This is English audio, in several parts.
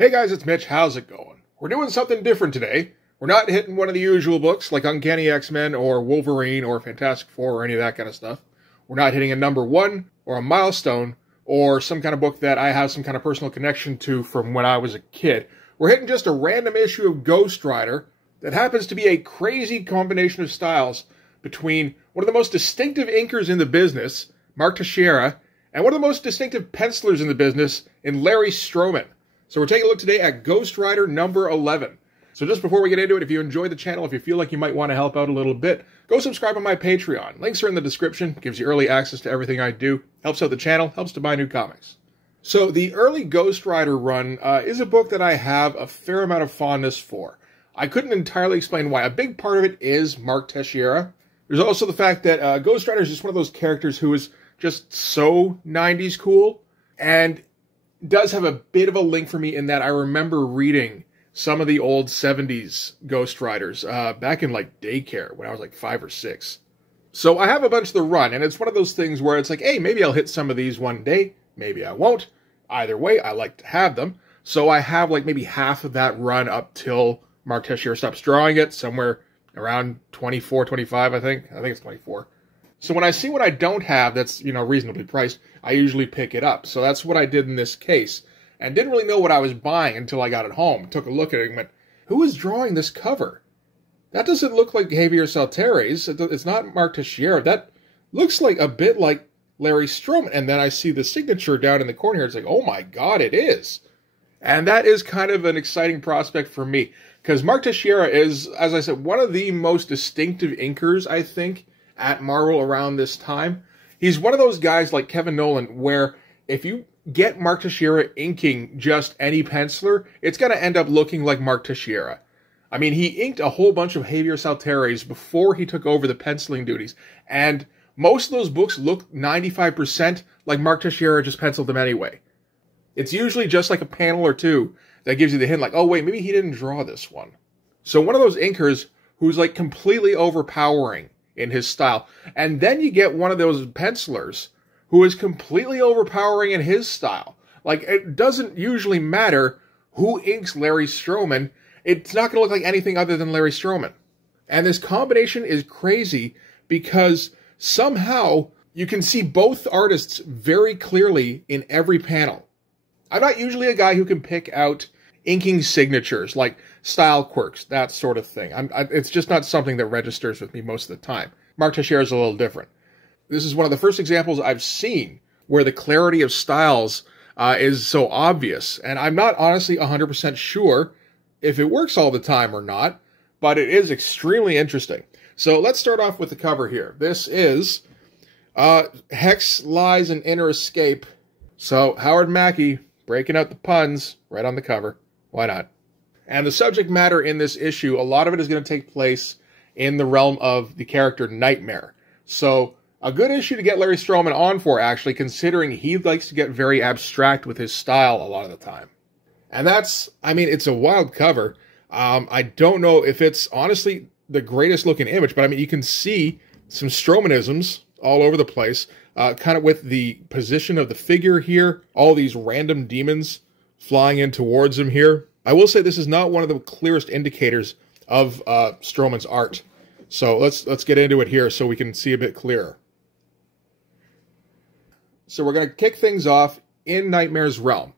Hey guys, it's Mitch. How's it going? We're doing something different today. We're not hitting one of the usual books like Uncanny X-Men or Wolverine or Fantastic Four or any of that kind of stuff. We're not hitting a number one or a milestone or some kind of book that I have some kind of personal connection to from when I was a kid. We're hitting just a random issue of Ghost Rider that happens to be a crazy combination of styles between one of the most distinctive inkers in the business, Mark Texeira, and one of the most distinctive pencilers in the business in Larry Stroman. So we're taking a look today at Ghost Rider number 11. So just before we get into it, if you enjoyed the channel, if you feel like you might want to help out a little bit, go subscribe on my Patreon. Links are in the description, gives you early access to everything I do, helps out the channel, helps to buy new comics. So the early Ghost Rider run is a book that I have a fair amount of fondness for. I couldn't entirely explain why. A big part of it is Mark Texeira. There's also the fact that Ghost Rider is just one of those characters who is just so 90s cool, and does have a bit of a link for me in that I remember reading some of the old 70s Ghost Riders back in like daycare when I was like 5 or 6. So I have a bunch of the run, and it's one of those things where it's like, hey, maybe I'll hit some of these one day, maybe I won't. Either way, I like to have them. So I have like maybe half of that run up till Mark Texeira stops drawing it, somewhere around 24, 25, I think. I think it's 24. So when I see what I don't have that's, reasonably priced, I usually pick it up. So that's what I did in this case. And didn't really know what I was buying until I got it home. Took a look at it and went, who is drawing this cover? That doesn't look like Javier Salteri's. It's not Mark Texeira. That looks like a bit like Larry Stroman. And then I see the signature down in the corner here. It's like, oh my God, it is. And that is kind of an exciting prospect for me. Because Mark Texeira is, as I said, one of the most distinctive inkers, I think, at Marvel around this time. He's one of those guys like Kevin Nolan where if you get Mark Texeira inking just any penciler, it's going to end up looking like Mark Texeira. I mean, he inked a whole bunch of Javier Salteri's before he took over the penciling duties, and most of those books look 95% like Mark Texeira just penciled them anyway. It's usually just like a panel or two that gives you the hint like, oh wait, maybe he didn't draw this one. So one of those inkers who's like completely overpowering in his style. And then you get one of those pencilers who is completely overpowering in his style. Like, it doesn't usually matter who inks Larry Stroman. It's not going to look like anything other than Larry Stroman. And this combination is crazy because somehow you can see both artists very clearly in every panel. I'm not usually a guy who can pick out inking signatures, like style quirks, that sort of thing. It's just not something that registers with me most of the time. Mark Texeira is a little different. This is one of the first examples I've seen where the clarity of styles is so obvious. And I'm not honestly 100% sure if it works all the time or not, but it is extremely interesting. So let's start off with the cover here. This is Hex, Lies, and Inner Escape. So Howard Mackey breaking out the puns right on the cover. Why not? And the subject matter in this issue, a lot of it is going to take place in the realm of the character Nightmare. So a good issue to get Larry Stroman on for, actually, considering he likes to get very abstract with his style a lot of the time. And that's, I mean, it's a wild cover. I don't know if it's honestly the greatest looking image, but I mean, you can see some Stromanisms all over the place, kind of with the position of the figure here, all these random demons flying in towards him here. I will say this is not one of the clearest indicators of Stroman's art. So let's get into it here so we can see a bit clearer. So we're going to kick things off in Nightmare's realm.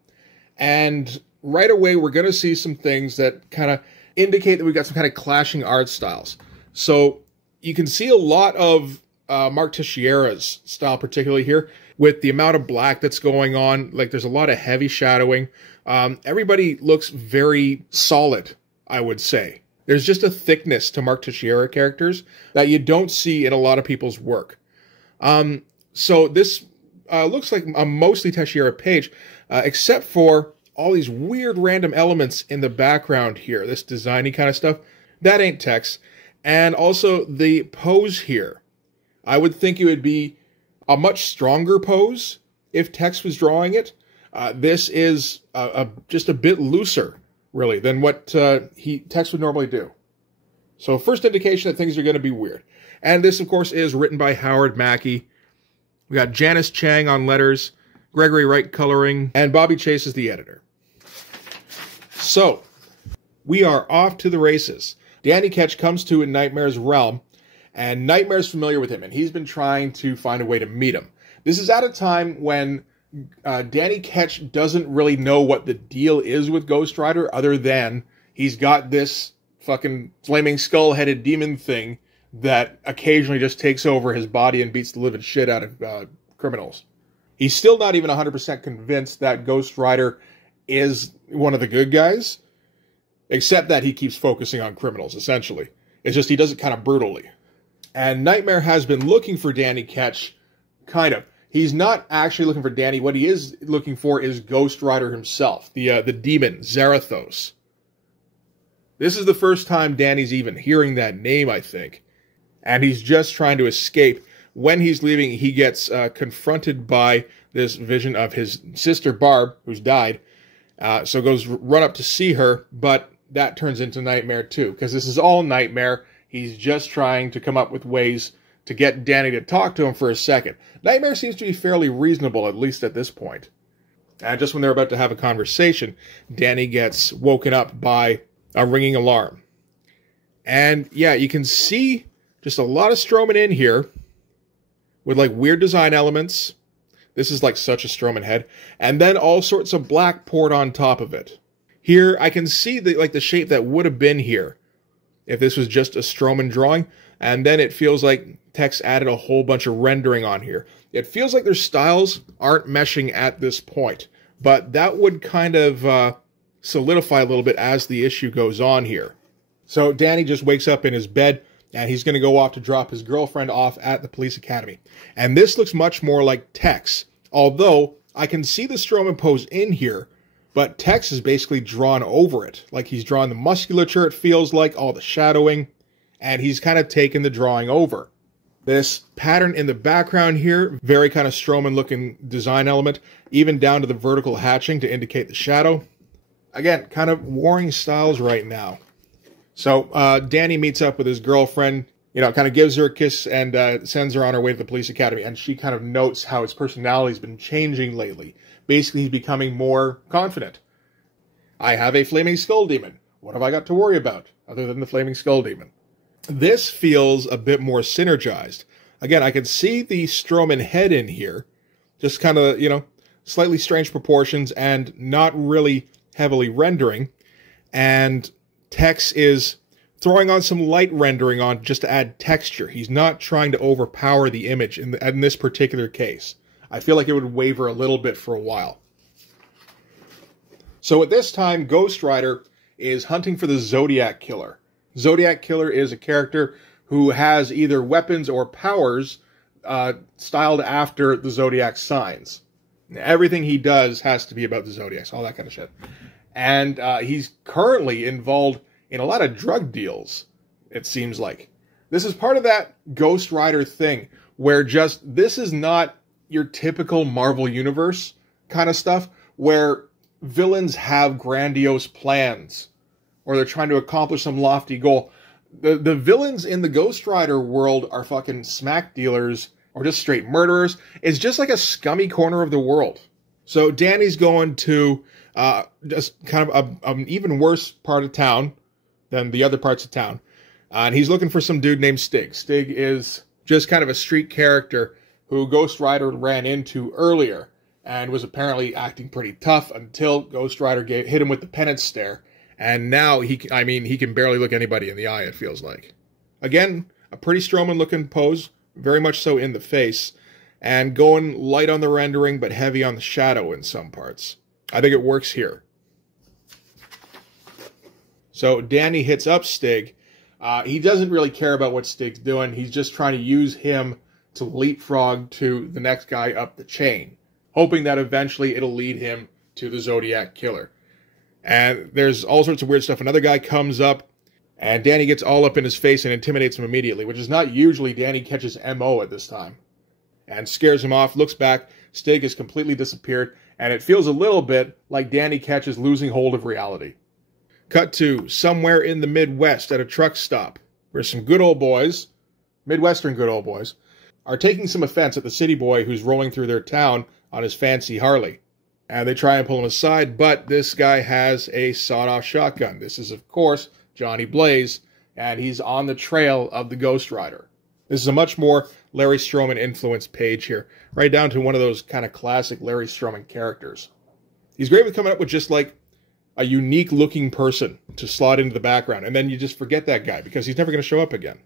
And right away we're going to see some things that kind of indicate that we've got some kind of clashing art styles. So you can see a lot of Mark Texeira's style, particularly here, with the amount of black that's going on. Like, there's a lot of heavy shadowing. Everybody looks very solid, I would say. There's just a thickness to Mark Texeira characters that you don't see in a lot of people's work. So this looks like a mostly Texeira page, except for all these weird random elements in the background here. This designy kind of stuff. That ain't Tex. And also the pose here. I would think it would be a much stronger pose if Tex was drawing it. This is just a bit looser, really, than what Tex would normally do. So first indication that things are going to be weird. And this, of course, is written by Howard Mackey. We got Janice Chang on letters, Gregory Wright coloring, and Bobby Chase is the editor. So, we are off to the races. Danny Ketch comes to in Nightmare's realm, and Nightmare's familiar with him, and he's been trying to find a way to meet him. This is at a time when Danny Ketch doesn't really know what the deal is with Ghost Rider, other than he's got this fucking flaming skull-headed demon thing that occasionally just takes over his body and beats the living shit out of criminals. He's still not even 100% convinced that Ghost Rider is one of the good guys, except that he keeps focusing on criminals, essentially. It's just he does it kind of brutally. And Nightmare has been looking for Danny Ketch, kind of. He's not actually looking for Danny. What he is looking for is Ghost Rider himself, the demon, Zarathos. This is the first time Danny's even hearing that name, I think. And he's just trying to escape. When he's leaving, he gets confronted by this vision of his sister, Barb, who's died. So goes run up to see her, but that turns into Nightmare too, because this is all Nightmare. He's just trying to come up with ways to get Danny to talk to him for a second. Nightmare seems to be fairly reasonable, at least at this point. And just when they're about to have a conversation, Danny gets woken up by a ringing alarm. And yeah, you can see just a lot of Stroman in here with like weird design elements. This is like such a Stroman head. And then all sorts of black poured on top of it. Here, I can see the shape that would have been here if this was just a Stroman drawing. And then it feels like Tex added a whole bunch of rendering on here. It feels like their styles aren't meshing at this point. But that would kind of solidify a little bit as the issue goes on here. So Danny just wakes up in his bed, and he's going to go off to drop his girlfriend off at the police academy. And this looks much more like Tex, although I can see the Stroman pose in here, but Tex is basically drawn over it. Like he's drawn the musculature, it feels like, all the shadowing, and he's kind of taken the drawing over. This pattern in the background here, very kind of Stroman-looking design element, even down to the vertical hatching to indicate the shadow. Again, kind of warring styles right now. So Danny meets up with his girlfriend, kind of gives her a kiss and sends her on her way to the police academy. And she kind of notes how his personality's been changing lately. Basically, he's becoming more confident. I have a flaming skull demon. What have I got to worry about other than the flaming skull demon? This feels a bit more synergized. Again, I can see the Stroman head in here. Just kind of, slightly strange proportions and not really heavily rendering. And Tex is throwing on some light rendering on just to add texture. He's not trying to overpower the image in this particular case. I feel like it would waver a little bit for a while. So at this time, Ghost Rider is hunting for the Zodiac Killer. Zodiac Killer is a character who has either weapons or powers styled after the Zodiac signs. Everything he does has to be about the Zodiacs, all that kind of shit. And he's currently involved in a lot of drug deals, it seems like. This is part of that Ghost Rider thing, where this is not your typical Marvel Universe kind of stuff, where villains have grandiose plans, or they're trying to accomplish some lofty goal. The villains in the Ghost Rider world are fucking smack dealers, or just straight murderers. It's just like a scummy corner of the world. So Danny's going to just kind of an even worse part of town than the other parts of town. And he's looking for some dude named Stig. Stig is just kind of a street character who Ghost Rider ran into earlier and was apparently acting pretty tough until Ghost Rider hit him with the penance stare. And now he can barely look anybody in the eye, it feels like. Again, a pretty Stroman-looking pose, very much so in the face, and going light on the rendering but heavy on the shadow in some parts. I think it works here. So Danny hits up Stig. He doesn't really care about what Stig's doing. He's just trying to use him to leapfrog to the next guy up the chain, hoping that eventually it'll lead him to the Zodiac Killer. And there's all sorts of weird stuff. Another guy comes up, and Danny gets all up in his face and intimidates him immediately, which is not usually Danny Ketch's MO at this time. And scares him off, looks back, Stig has completely disappeared, and it feels a little bit like Danny Ketch is losing hold of reality. Cut to somewhere in the Midwest at a truck stop, where some good old boys, Midwestern good old boys, are taking some offense at the city boy who's rolling through their town on his fancy Harley. And they try and pull him aside, but this guy has a sawed-off shotgun. This is, of course, Johnny Blaze, and he's on the trail of the Ghost Rider. This is a much more Larry Stroman-influenced page here, right down to one of those kind of classic Larry Stroman characters. He's great with coming up with just like a unique-looking person to slot into the background, and then you just forget that guy because he's never going to show up again.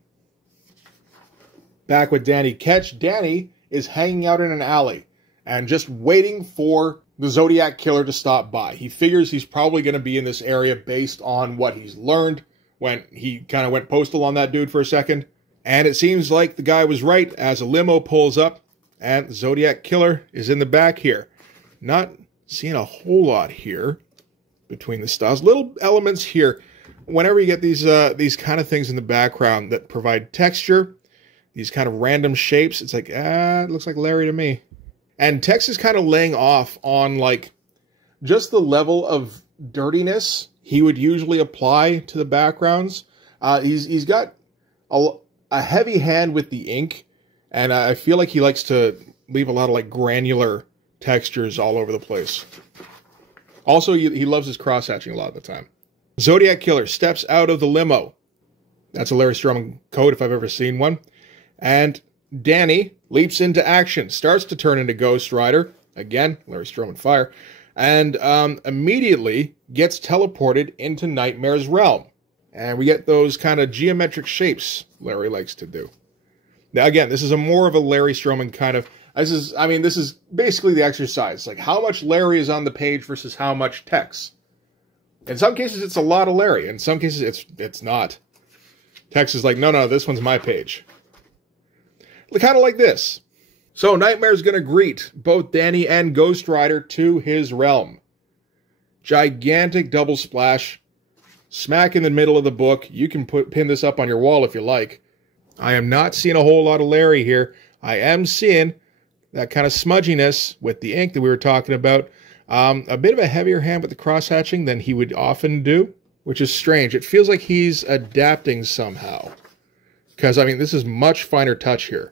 Back with Danny Ketch. Danny is hanging out in an alley and just waiting for the Zodiac Killer to stop by. He figures he's probably going to be in this area based on what he's learned when he kind of went postal on that dude for a second. And it seems like the guy was right as a limo pulls up and the Zodiac Killer is in the back here. Not seeing a whole lot here between the styles. Little elements here. Whenever you get these kind of things in the background that provide texture, these kind of random shapes, it's like, it looks like Larry to me. And Tex is kind of laying off on, like, just the level of dirtiness he would usually apply to the backgrounds. He's got a heavy hand with the ink, and I feel like he likes to leave a lot of, like, granular textures all over the place. Also, he loves his cross-hatching a lot of the time. Zodiac Killer steps out of the limo. That's a Larry Stroman code if I've ever seen one. And Danny leaps into action, starts to turn into Ghost Rider, again, Larry Stroman fire, and immediately gets teleported into Nightmare's realm. And we get those kind of geometric shapes Larry likes to do. Now, again, this is more of a Larry Stroman kind of, this is basically the exercise. Like, how much Larry is on the page versus how much Tex. In some cases, it's a lot of Larry. In some cases, it's not. Tex is like, no, this one's my page. Kind of like this. So Nightmare's going to greet both Danny and Ghost Rider to his realm. Gigantic double splash. Smack in the middle of the book. You can pin this up on your wall if you like. I am not seeing a whole lot of Larry here. I am seeing that kind of smudginess with the ink that we were talking about. A bit of a heavier hand with the cross-hatching than he would often do, which is strange. It feels like he's adapting somehow. Because, this is much finer touch here.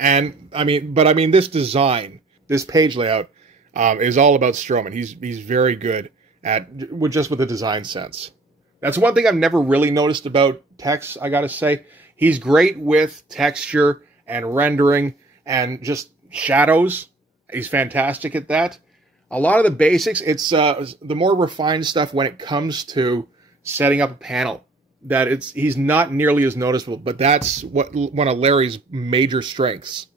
And, this design, this page layout, is all about Stroman. He's very good with the design sense. That's one thing I've never really noticed about Tex, I gotta say. He's great with texture and rendering and just shadows. He's fantastic at that. A lot of the basics, it's the more refined stuff when it comes to setting up a panel. He's not nearly as noticeable, but that's one of Larry's major strengths.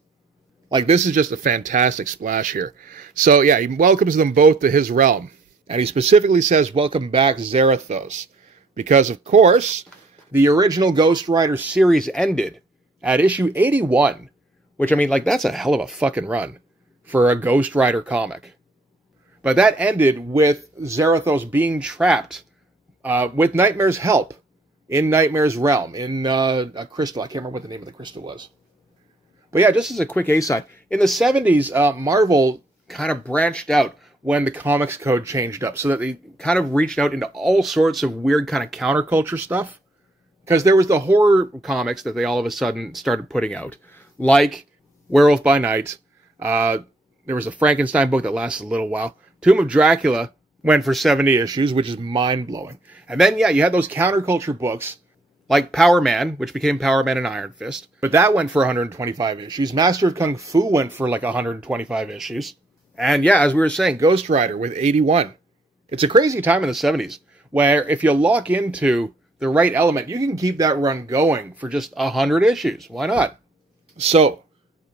Like, this is just a fantastic splash here. So, yeah, he welcomes them both to his realm. And he specifically says, welcome back, Zarathos. Because, of course, the original Ghost Rider series ended at issue 81. Which, that's a hell of a fucking run for a Ghost Rider comic. But that ended with Zarathos being trapped with Nightmare's help. In Nightmare's realm, in a crystal. I can't remember what the name of the crystal was. But yeah, just as a quick A-side, in the 70s, Marvel kind of branched out when the comics code changed up, so that they kind of reached out into all sorts of weird kind of counterculture stuff. Because there was the horror comics that they all of a sudden started putting out, like Werewolf by Night. There was a Frankenstein book that lasted a little while. Tomb of Dracula went for 70 issues, which is mind-blowing. And then, yeah, you had those counterculture books, like Power Man, which became Power Man and Iron Fist. But that went for 125 issues. Master of Kung Fu went for like 125 issues. And yeah, as we were saying, Ghost Rider with 81. It's a crazy time in the 70s, where if you lock into the right element, you can keep that run going for just 100 issues. Why not? So,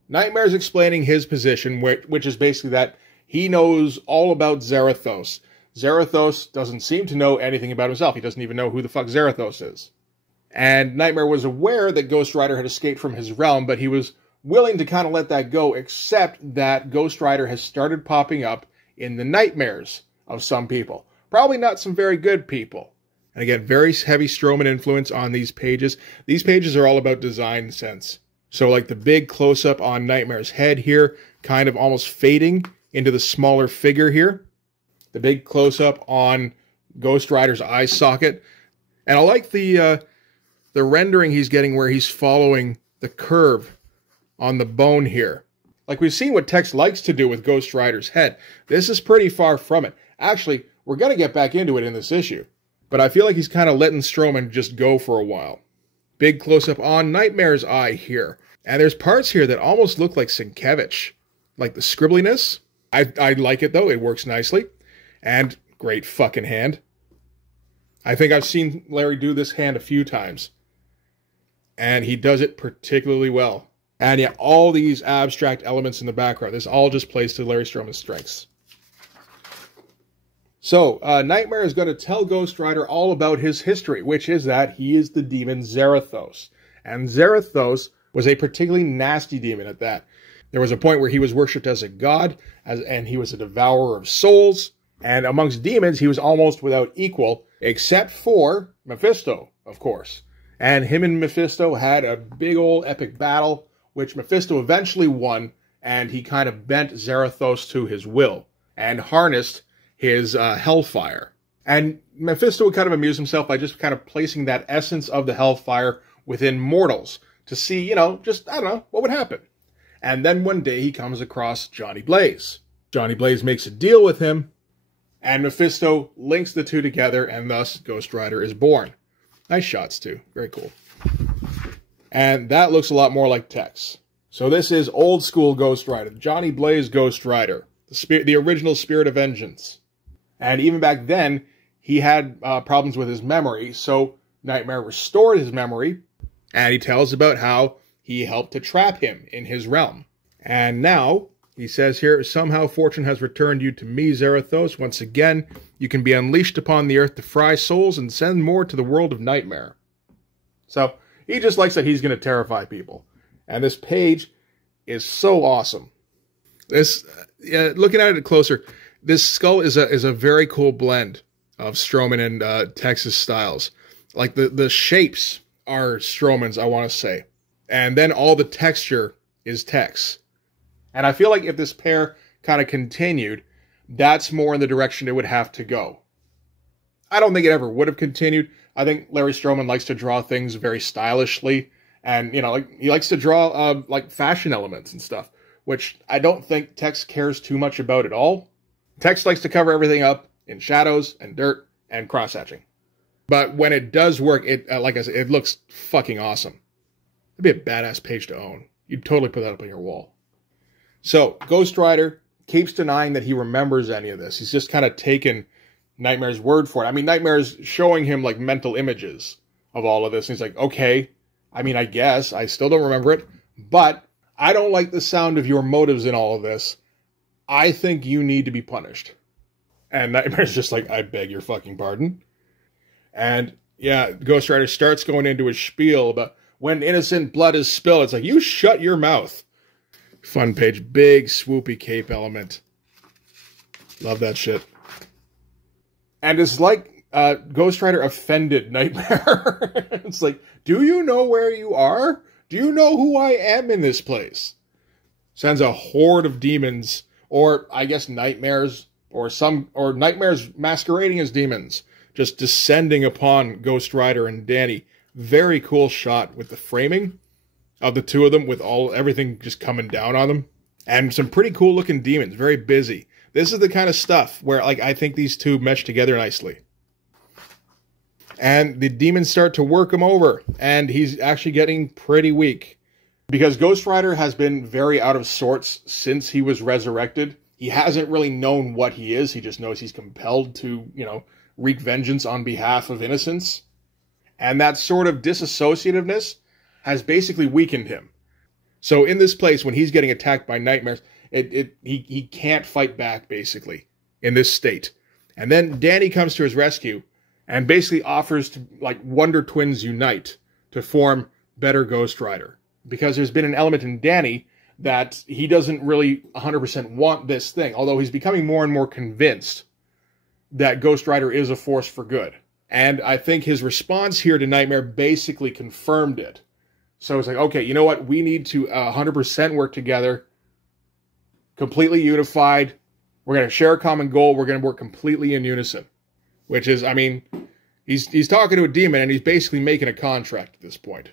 Nightmare's explaining his position, which is basically that he knows all about Zarathos. Zarathos doesn't seem to know anything about himself. He doesn't even know who the fuck Zarathos is. And Nightmare was aware that Ghost Rider had escaped from his realm, but he was willing to kind of let that go, except that Ghost Rider has started popping up in the nightmares of some people. Probably not some very good people. And again, very heavy Stroman influence on these pages. These pages are all about design sense. So like the big close-up on Nightmare's head here, kind of almost fading into the smaller figure here. The big close-up on Ghost Rider's eye socket. And I like the rendering he's getting where he's following the curve on the bone here. Like we've seen what Tex likes to do with Ghost Rider's head. This is pretty far from it. Actually, we're going to get back into it in this issue. But I feel like he's kind of letting Stroman just go for a while. Big close-up on Nightmare's eye here. And there's parts here that almost look like Sienkiewicz. Like the scribbliness. I like it, though. It works nicely. And great fucking hand. I think I've seen Larry do this hand a few times. And he does it particularly well. And yeah, all these abstract elements in the background. This all just plays to Larry Stroman's strengths. So, Nightmare is going to tell Ghost Rider all about his history, which is that he is the demon Zarathos. And Zarathos was a particularly nasty demon at that. There was a point where he was worshipped as a god, and he was a devourer of souls. And amongst demons, he was almost without equal, except for Mephisto, of course. And him and Mephisto had a big old epic battle, which Mephisto eventually won, and he kind of bent Zarathos to his will, and harnessed his hellfire. And Mephisto would kind of amuse himself by just kind of placing that essence of the hellfire within mortals, to see, you know, just, I don't know, what would happen. And then one day he comes across Johnny Blaze. Johnny Blaze makes a deal with him, and Mephisto links the two together, and thus Ghost Rider is born. Nice shots, too. Very cool. And that looks a lot more like Tex. So this is old school Ghost Rider, Johnny Blaze Ghost Rider, the original Spirit of Vengeance. And even back then, he had problems with his memory, so Nightmare restored his memory, and he tells about how he helped to trap him in his realm. And now, he says here, somehow fortune has returned you to me, Zarathos. Once again, you can be unleashed upon the earth to fry souls and send more to the world of Nightmare. So, he just likes that he's going to terrify people. And this page is so awesome. This, looking at it closer, this skull is a very cool blend of Stroman and Tex's styles. Like the shapes are Stroman's, I want to say. And then all the texture is Tex. And I feel like if this pair kind of continued, that's more in the direction it would have to go. I don't think it ever would have continued. I think Larry Stroman likes to draw things very stylishly. And, you know, like he likes to draw, like, fashion elements and stuff, which I don't think Tex cares too much about at all. Tex likes to cover everything up in shadows and dirt and cross-hatching. But when it does work, it like I said, it looks fucking awesome. It'd be a badass page to own. You'd totally put that up on your wall. So, Ghost Rider keeps denying that he remembers any of this. He's just kind of taken Nightmare's word for it. I mean, Nightmare's showing him, like, mental images of all of this. And he's like, okay, I mean, I guess. I still don't remember it. But I don't like the sound of your motives in all of this. I think you need to be punished. And Nightmare's just like, I beg your fucking pardon. And, yeah, Ghost Rider starts going into his spiel about when innocent blood is spilled. It's like, you shut your mouth. Fun page. Big, swoopy cape element. Love that shit. And it's like Ghost Rider offended Nightmare. It's like, do you know where you are? Do you know who I am in this place? Sends a horde of demons, or I guess nightmares, or nightmares masquerading as demons, just descending upon Ghost Rider and Danny. Very cool shot with the framing of the two of them, with everything just coming down on them. And some pretty cool looking demons, very busy. This is the kind of stuff where, like, I think these two mesh together nicely. And the demons start to work him over, and he's actually getting pretty weak. Because Ghost Rider has been very out of sorts since he was resurrected. He hasn't really known what he is. He just knows he's compelled to, you know, wreak vengeance on behalf of innocence. And that sort of disassociativeness has basically weakened him. So in this place, when he's getting attacked by nightmares, he can't fight back, basically, in this state. And then Danny comes to his rescue and basically offers to, like, Wonder Twins unite to form better Ghost Rider. Because there's been an element in Danny that he doesn't really 100% want this thing, although he's becoming more and more convinced that Ghost Rider is a force for good. And I think his response here to Nightmare basically confirmed it. So it's like, okay, you know what? We need to 100% work together, completely unified. We're going to share a common goal. We're going to work completely in unison. Which is, I mean, he's talking to a demon, and he's basically making a contract at this point.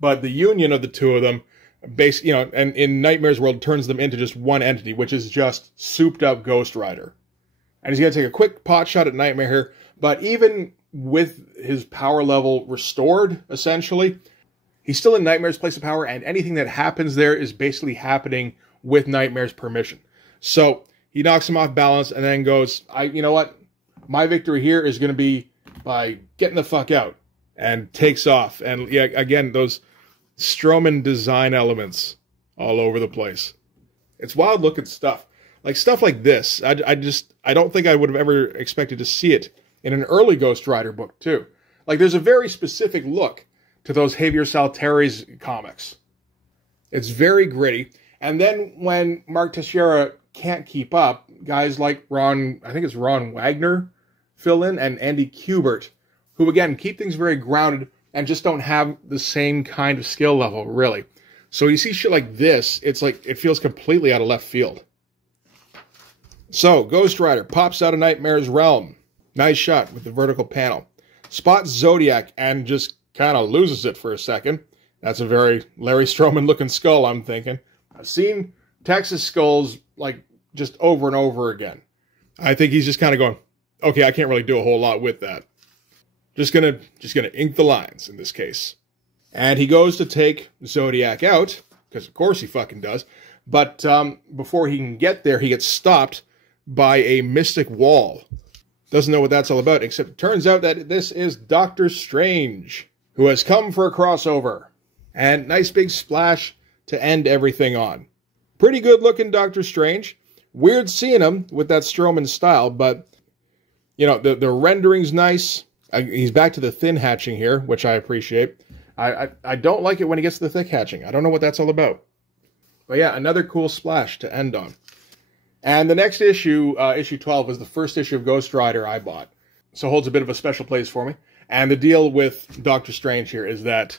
But the union of the two of them and in Nightmare's world turns them into just one entity, which is just souped up Ghost Rider. And he's going to take a quick pot shot at Nightmare here, but even with his power level restored, essentially, he's still in Nightmare's place of power, and anything that happens there is basically happening with Nightmare's permission. So he knocks him off balance and then goes, you know what? My victory here is going to be by getting the fuck out, and takes off. And yeah, again, those Stroman design elements all over the place. It's wild looking stuff. Like stuff like this, I don't think I would have ever expected to see it in an early Ghost Rider book too. Like there's a very specific look to those Javier Salteri's comics. It's very gritty. And then when Mark Teixeira can't keep up, guys like Ron Wagner fill in, and Andy Kubert, who again keep things very grounded and just don't have the same kind of skill level, really. So you see shit like this, it's like it feels completely out of left field. So, Ghost Rider pops out of Nightmare's realm. Nice shot with the vertical panel. Spots Zodiac and just kind of loses it for a second. That's a very Larry Stroman looking skull, I'm thinking. I've seen Texas skulls like just over and over again. I think he's just kind of going, okay, I can't really do a whole lot with that. Just gonna ink the lines in this case. And he goes to take Zodiac out, because of course he fucking does. But before he can get there, he gets stopped by a mystic wall. Doesn't know what that's all about, except it turns out that this is Doctor Strange, who has come for a crossover. And nice big splash to end everything on. Pretty good looking Doctor Strange. Weird seeing him with that Stroman style, but, you know, the rendering's nice. He's back to the thin hatching here, which I appreciate. I don't like it when he gets to the thick hatching. I don't know what that's all about. But yeah, another cool splash to end on. And the next issue, issue 12, was the first issue of Ghost Rider I bought. So holds a bit of a special place for me. And the deal with Doctor Strange here is that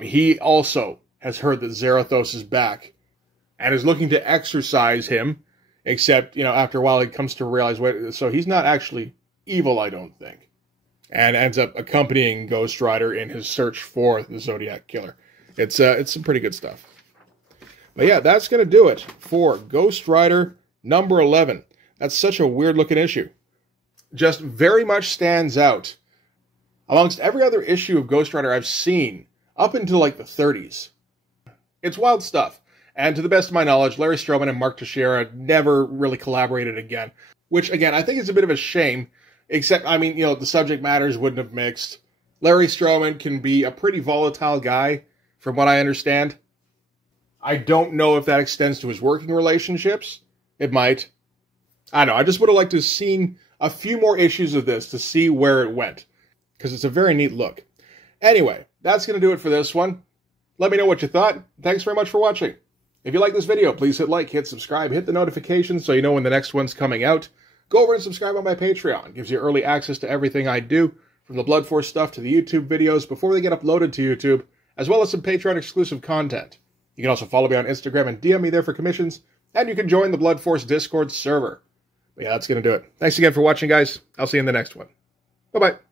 he also has heard that Zarathos is back and is looking to exorcise him, except, you know, after a while he comes to realize, wait, so he's not actually evil, I don't think. And ends up accompanying Ghost Rider in his search for the Zodiac Killer. It's some pretty good stuff. But yeah, that's going to do it for Ghost Rider number 11. That's such a weird-looking issue. Just very much stands out amongst every other issue of Ghost Rider I've seen up until like the 30s. It's wild stuff. And to the best of my knowledge, Larry Stroman and Mark Teixeira never really collaborated again. Which, again, I think is a bit of a shame. Except, I mean, you know, the subject matters wouldn't have mixed. Larry Stroman can be a pretty volatile guy, from what I understand. I don't know if that extends to his working relationships. It might. I don't know. I just would have liked to have seen a few more issues of this to see where it went. Because it's a very neat look. Anyway, that's going to do it for this one. Let me know what you thought. Thanks very much for watching. If you like this video, please hit like, hit subscribe, hit the notifications so you know when the next one's coming out. Go over and subscribe on my Patreon. It gives you early access to everything I do, from the Blood Force stuff to the YouTube videos before they get uploaded to YouTube, as well as some Patreon exclusive content. You can also follow me on Instagram and DM me there for commissions, and you can join the Blood Force Discord server. But yeah, that's going to do it. Thanks again for watching, guys. I'll see you in the next one. Bye-bye.